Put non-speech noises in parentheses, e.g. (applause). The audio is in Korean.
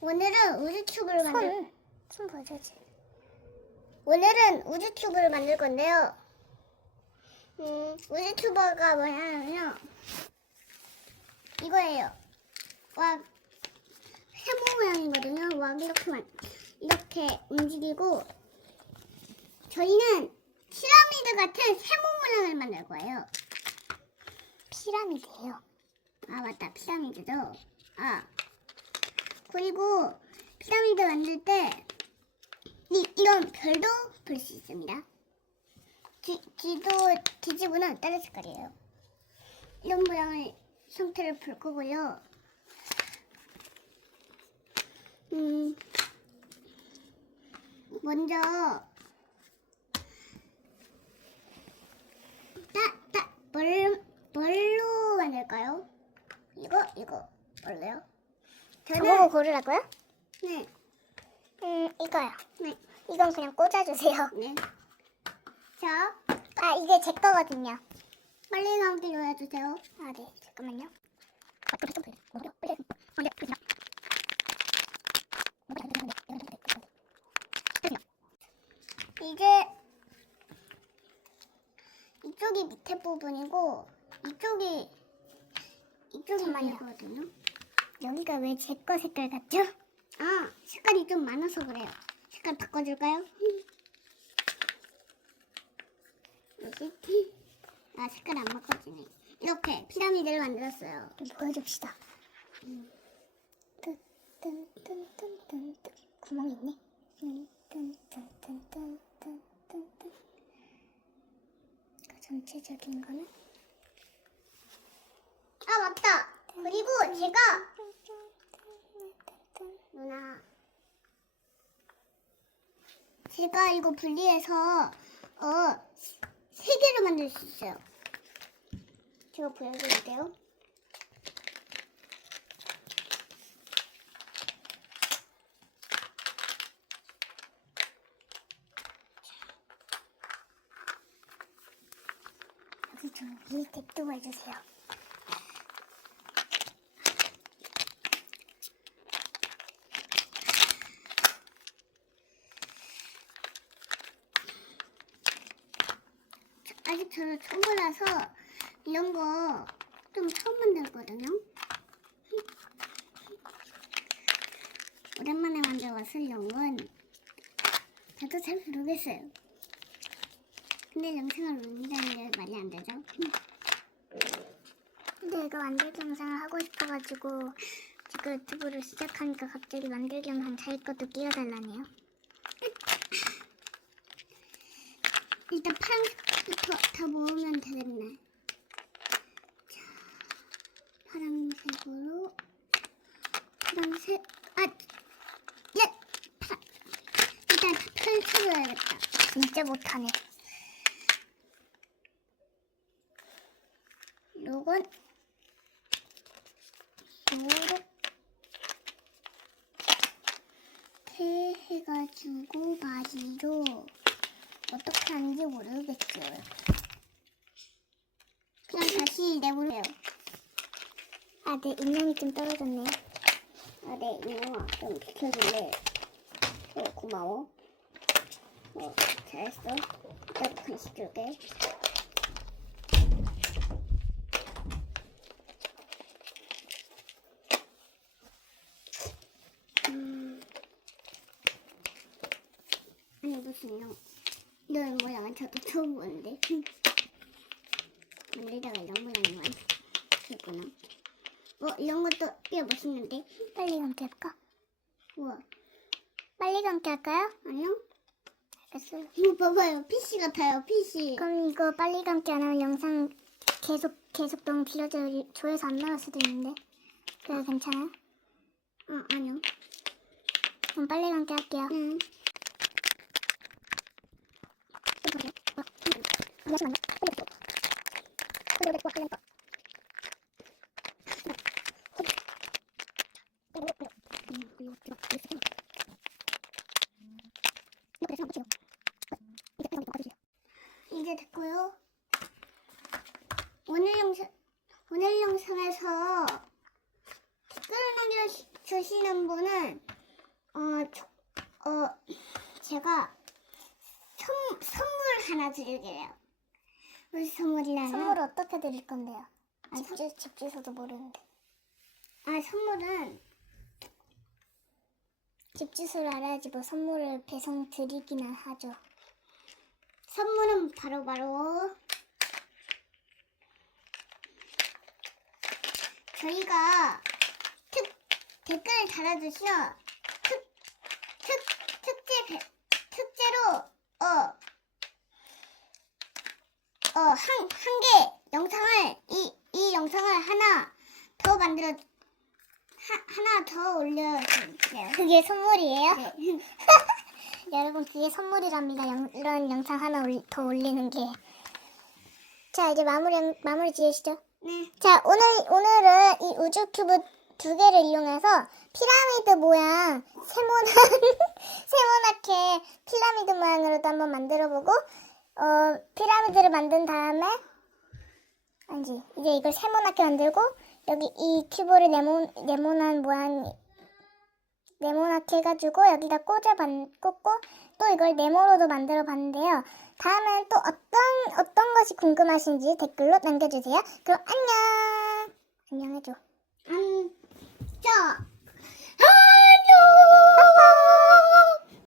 오늘은 우주큐브를 만들 손, 손 보여줘야지. 오늘은 우주큐브를 만들 건데요. 음, 우주큐브가 뭐냐면요. 이거예요. 와, 세모 모양이거든요. 와, 이렇게만, 이렇게 움직이고, 저희는 피라미드 같은 세모 모양을 만들 거예요. 피라미드예요. 아, 맞다. 피라미드죠. 아, 그리고 피라미드 만들 때, 이, 이런 별도 볼 수 있습니다. 뒤, 뒤도, 뒤집으는 다른 색깔이에요. 이런 모양의 형태를 볼 거고요. 음, 먼저, 뭘, 뭘로 만들까요? 이거, 이거, 뭘로요? 저보고 고르라고요? 네, 음, 이거요. 네, 이건 그냥 꽂아주세요. 네. (laughs) 자, 아, 이게 제 거거든요. 빨리 나오기로 해주세요. 아, 네. 잠깐만요. 이제 이쪽이 밑에 부분이고 이쪽이 이쪽이 잠깐만요. 위거든요. 여기가 왜 제 거 색깔 같죠? 아 색깔이 좀 많아서 그래요. 색깔 바꿔줄까요? 여기 아 색깔 안 바꿔지네. 이렇게 피라미드를 만들었어요. 좀 보여줍시다. 음. 뜬, 뜬, 뜬, 뜬, 뜬, 뜬. 구멍이 있네. 음, 뜬, 뜬, 뜬, 뜬, 뜬, 뜬, 뜬. 그 전체적인 거는 아 맞다. 그리고 제가 누나 제가 이거 분리해서 어 세 개로 만들 수 있어요. 제가 보여드릴게요. 여기 좀 위에 덱도 해주세요. 저는 초보라서 이런 거 좀 처음 만들거든요. 오랜만에 이런 건 저도 잘 모르겠어요. 근데 영상을 올리자는 게 말이 안 되죠? 근데 이거 만들기 영상을 하고 싶어가지고 지금 유튜브를 시작하니까 갑자기 만들기 영상 자기 것도 끼워달라네요. 일단 파란색 부터 다 모으면 되겠네. 자, 파란색으로 파란색 아, 예, 파. 일단 다 펼쳐줘야겠다. 진짜 못하네. 요건 요렇게 해가지고 마디로 어떻게 하는지 모르겠어요. 그냥 다시 내보내요. 아, 네, 인형이 좀 떨어졌네요. 아, 네, 이놈아, 좀 비켜줄래? 어, 고마워. 어, 잘했어. 이따 간식 줄게. 음. 아니, 무슨 이런, 이런 모양은 저도 처음 보는데. (laughs) 만들다가 이런 모양만 있구나. 어, 이런 것도 꽤 멋있는데? 빨리 감기 할까? 우와. 빨리 감기 할까요? 아니요? 알겠어요. 이거 봐봐요. PC 같아요, PC. 그럼 이거 빨리 감기 안 하면 영상 계속 계속 너무 길어져 조회수 안 나올 수도 있는데. 그래 괜찮아요? 어, 아니요. 그럼 빨리 감기 할게요. 응. 이제 됐고요. 오늘 영상 오늘 영상에서 댓글을 남겨주셔서 받으시는 분은 어, 저- 어 제가 선, 선물 하나 드릴게요. 무슨 선물이냐면 선물을 어떻게 드릴 건데요? 아, 집, 주, 집 주소도 모르는데. 아 선물은 집 주소를 알아야지 뭐 선물을 배송 드리기나 하죠. 선물은 바로 바로 저희가 특 댓글을 달아주시면 특, 특 특제 배- 특제로 어 어, 한, 한 개 영상을, 이, 이 영상을 하나 더 만들어, 하, 하나 더 올려드릴게요. 그게 선물이에요? 네. (laughs) 여러분 그게 선물이랍니다. 영- 이런 영상 하나 올- 더 올리는 게. 자 이제 마무리 마무리 지으시죠. 네. 자 오늘 오늘은 이 우주 큐브 두 개를 이용해서 피라미드 모양 세모난 (laughs) 세모나게 피라미드 모양으로도 한번 만들어보고 어 피라미드를 만든 다음에 아니지 이제 이걸 세모나게 만들고 여기 이 큐브를 네모 네모난 모양 네모나게 해가지고 여기다 꽂아 봤, 꽂고 또 이걸 네모로도 만들어 봤는데요. 다음엔 또 어떤 어떤 것이 궁금하신지 댓글로 남겨주세요. 그럼 안녕. 안녕해줘. 음, 저,